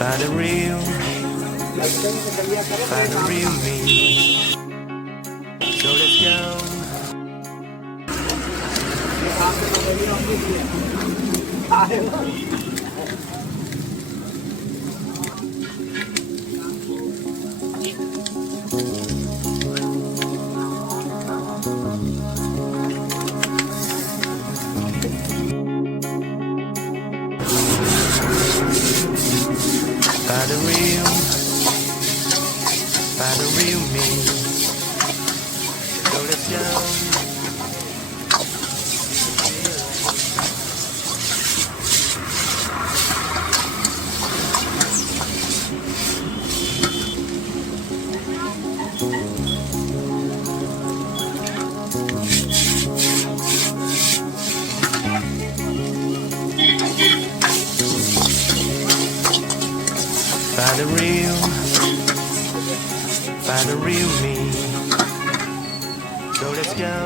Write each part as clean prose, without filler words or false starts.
Find the real, find the real me. So let's go. Find the real me. So let's go. Find the real me. So let's go.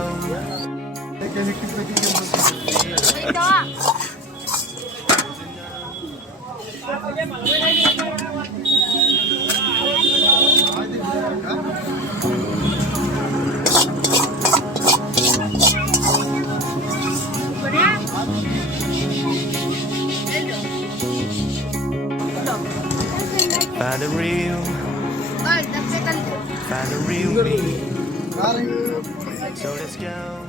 Find the real, find the real me. So let's go.